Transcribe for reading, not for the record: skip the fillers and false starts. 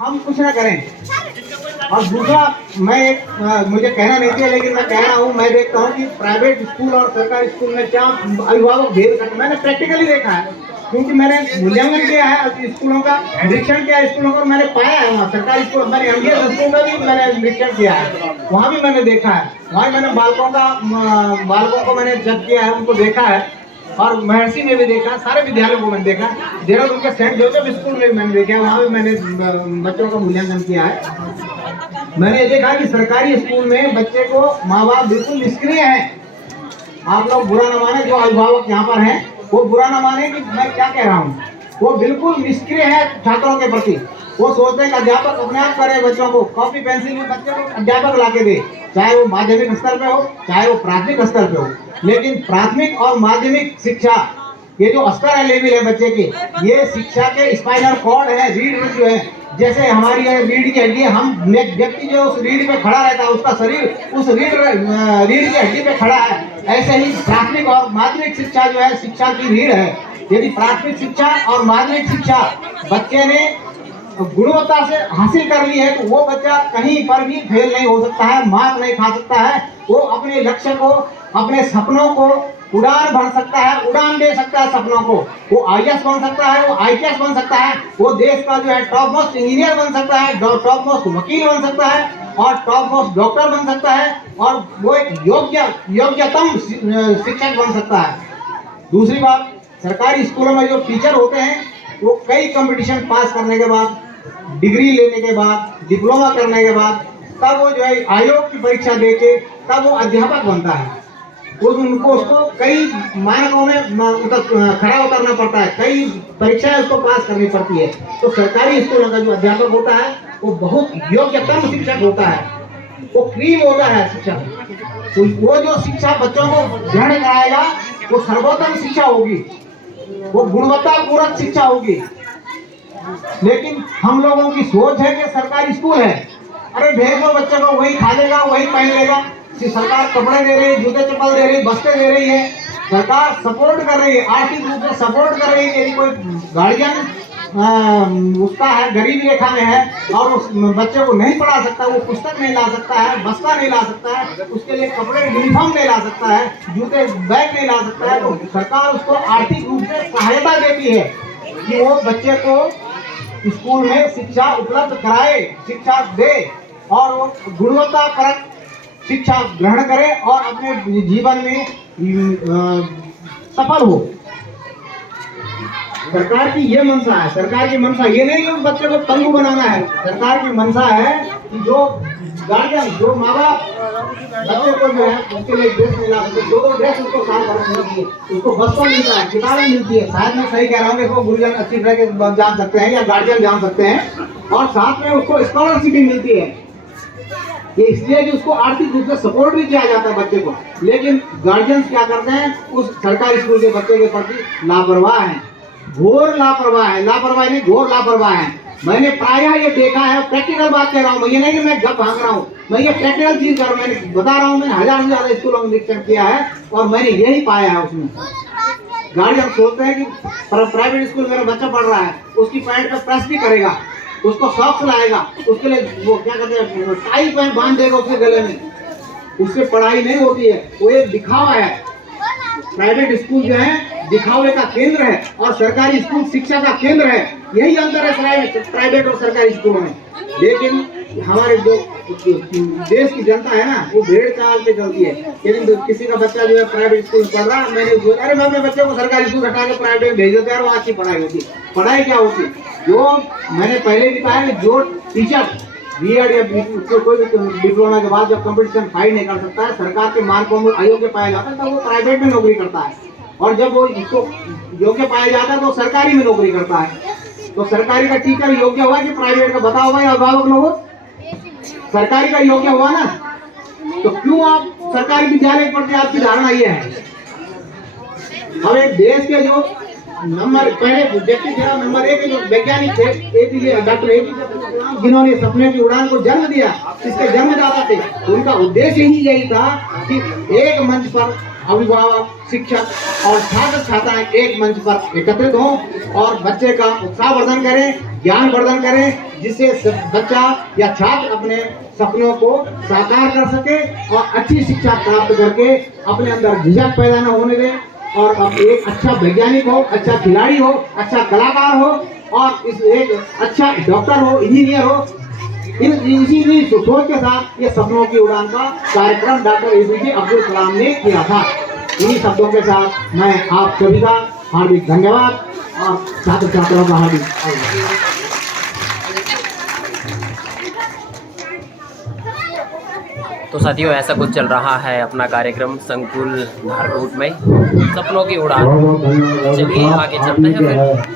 हम कुछ ना करें। और दूसरा मैं मुझे कहना नहीं चाहिए लेकिन मैं कह रहा हूँ, मैं देखता हूँ कि प्राइवेट स्कूल और सरकारी स्कूल में क्या अभिभावक भेद करते, मैंने प्रैक्टिकली देखा है क्योंकि मैंने मूल्यांकन किया है स्कूलों का, निरीक्षण किया है स्कूलों का, मैंने पाया है वहाँ सरकारी स्कूल, मैंने एमडीएस स्कूल का भी मैंने निरीक्षण किया है, वहाँ भी मैंने देखा है, वहाँ मैंने बालकों को मैंने जज किया है, उनको देखा है और महर्षि में भी देखा, सारे विद्यालयों को मैंने देखा, देहरादून के सेंट जोसेफ स्कूल में भी मैंने देखा, वहाँ भी मैंने बच्चों का मूल्यांकन किया है। मैंने ये देखा कि सरकारी स्कूल में बच्चे को माँ बाप बिल्कुल निष्क्रिय हैं। आप लोग बुरा न माने, जो अभिभावक यहाँ पर हैं वो बुरा न माने कि मैं क्या कह रहा हूँ, वो बिल्कुल निष्क्रिय है छात्रों के प्रति। वो सोचते हैं कि अध्यापक अपने आप करे, बच्चों को कॉपी पेंसिल में बच्चे को अध्यापक ला के दे, चाहे वो माध्यमिक स्तर पे हो चाहे वो प्राथमिक स्तर पे हो। लेकिन प्राथमिक और माध्यमिक शिक्षा ये जो स्तर है, लेवल है बच्चे के, ये शिक्षा के स्पाइनल कॉर्ड है, रीढ़ जो है, जैसे हमारी रीढ़ की हड्डी, हम व्यक्ति जो उस रीढ़ पे खड़ा रहता है उसका शरीर उस रीढ़ की हड्डी पे खड़ा है, ऐसे ही प्राथमिक और माध्यमिक शिक्षा जो है शिक्षा की रीढ़ है। यदि प्राथमिक शिक्षा और माध्यमिक शिक्षा बच्चे ने गुणवत्ता से हासिल कर ली है तो वो बच्चा कहीं पर भी फेल नहीं हो सकता है, मात नहीं खा सकता है, वो अपने लक्ष्य को, अपने सपनों को उड़ान भर सकता है, उड़ान दे सकता है सपनों को, वो आईएएस बन सकता है, वो आईपीएस बन सकता है, वो देश का जो है टॉप मोस्ट इंजीनियर बन सकता है, टॉप मोस्ट वकील बन सकता है और टॉप मोस्ट डॉक्टर बन सकता है और वो एक योग्यतम शिक्षक बन सकता है। दूसरी बात, सरकारी स्कूलों में जो टीचर होते हैं वो कई कंपटीशन पास करने के बाद, डिग्री लेने के बाद, डिप्लोमा करने के बाद, तब वो जो है आयोग की परीक्षा देके तब वो अध्यापक बनता है। उसको कई मानकों में खरा उतरना पड़ता है, कई परीक्षाएं उसको पास करनी पड़ती है। तो सरकारी स्कूलों का जो अध्यापक होता है वो बहुत योग्यतम शिक्षक होता है, वो क्रीम होता है शिक्षक। तो वो जो शिक्षा बच्चों को ग्रहण कराएगा वो सर्वोत्तम शिक्षा होगी, वो गुणवत्तापूर्ण शिक्षा होगी। लेकिन हम लोगों की सोच है कि सरकारी स्कूल है, अरे भेज दो बच्चे को, वही खा लेगा वही पहन लेगा। सरकार कपड़े दे रही है, जूते चप्पल दे रही है, बस्ते दे रही है, सरकार सपोर्ट कर रही है, आर्थिक रूप से सपोर्ट कर रही है। यदि कोई गार्जियन उसका है, गरीबी रेखा में है और उस बच्चे को नहीं पढ़ा सकता, वो पुस्तक नहीं ला सकता है, बस्ता नहीं ला सकता है, उसके लिए कपड़े यूनिफॉर्म नहीं ला सकता है, जूते बैग नहीं ला सकता है, तो सरकार उसको आर्थिक रूप से सहायता देती है कि वो बच्चे को स्कूल में शिक्षा उपलब्ध कराए, शिक्षा दे और वो गुणवत्तापरक शिक्षा ग्रहण करे और अपने जीवन में सफल हो। सरकार की ये मंशा है, सरकार की मंशा ये नहीं कि उस बच्चे को पंगु बनाना है, सरकार की मंशा है कि जो गार्जियन, जो माँ बाप बच्चे को जो है उसके लिए ड्रेस मिला, दो ड्रेस उसको साल भर मिलती है, उसको बस्ता मिलता है, किताबें मिलती है, शायद मैं सही कह रहा हूँ, इसको गुरुजन अच्छी तरह के जान सकते हैं या गार्जियन जान सकते हैं, और साथ में उसको स्कॉलरशिप भी मिलती है। ये इसलिए कि उसको आर्थिक रूप से सपोर्ट भी किया जाता है बच्चे को। लेकिन गार्जियंस क्या करते हैं, उस सरकारी स्कूल के बच्चे के प्रति लापरवाह है, घोर लापरवाह है, लापरवाही नहीं घोर लापरवाह है। मैंने प्रायः ये देखा है, प्रैक्टिकल बात कह रहा हूँ, ये नहीं कि मैं गप भाग रहा हूँ, मैं ये प्रैक्टिकल चीज कर रहा हूँ, मैंने बता रहा हूँ, मैंने हजार से ज्यादा स्कूलों में निरीक्षण किया है और मैंने यही पाया है। उसमें गार्जियन सोचते हैं कि प्राइवेट स्कूल मेरा बच्चा पढ़ रहा है, उसकी पैंट पे प्रेस भी करेगा, उसको सॉक्स लाएगा, उसके लिए वो क्या कहते हैं टाई पैंट बांध देगा उसके गले में, उससे पढ़ाई नहीं होती है, वो एक दिखावा है। प्राइवेट स्कूल जो है दिखावे का केंद्र है और सरकारी स्कूल शिक्षा का केंद्र है, यही अंतर है प्राइवेट और सरकारी स्कूलों में। लेकिन हमारे जो देश की जनता है ना वो भेड़ चाल पे चलती है। लेकिन किसी का बच्चा जो है प्राइवेट स्कूल पढ़ रहा है, अरे मैं अपने बच्चे को सरकारी स्कूल हटा के प्राइवेट में भेज देते हैं, वहाँ अच्छी पढ़ाई होती। पढ़ाई क्या होती, जो मैंने पहले भी कहा है, जो टीचर बीएड या कोई भी डिप्लोमा के बाद जब कंपटीशन फाइट नहीं कर सकता है, सरकार के मानकों में अयोग्य पाया जाता है, तब वो प्राइवेट में नौकरी करता है, और जब वो इसको योग्य पाया जाता है तो सरकारी में नौकरी करता है। तो सरकारी का टीचर योग्य हुआ कि प्राइवेट का, बताओ भाई अभिभावक लोगों, सरकारी का योग्य हुआ ना, तो क्यों आप सरकारी विद्यालय के प्रति आपकी धारणा ये है। अब एक देश के जो नंबर पहले व्यक्ति थे, नंबर एक जो वैज्ञानिक थे डॉक्टर एपीजे कलाम, जिन्होंने सपने की उड़ान को जन्म दिया, इसके जन्मदाता थे, उनका उद्देश्य ही यही था कि एक मंच पर अभिभावक, शिक्षक और छात्र छात्राएं एक मंच पर एकत्रित हों और बच्चे का उत्साहवर्धन करें, ज्ञानवर्धन करें, जिससे बच्चा या छात्र अपने सपनों को साकार कर सके और अच्छी शिक्षा प्राप्त करके अपने अंदर झिझक पैदा न होने दें और अब एक अच्छा वैज्ञानिक हो, अच्छा खिलाड़ी हो, अच्छा कलाकार हो और इस एक अच्छा डॉक्टर हो, इंजीनियर हो। इसी सोच के साथ ये सपनों की उड़ान का कार्यक्रम डॉक्टर एपीजे अब्दुल कलाम ने किया था। इन्हीं शब्दों के साथ मैं आप सभी का हार्दिक धन्यवाद और छात्र छात्राओं का हार्दिक अभिनंदन। तो साथियों, ऐसा कुछ चल रहा है अपना कार्यक्रम संकुल धारकोट में, सपनों की उड़ान। चलिए आगे चलते हैं फिर।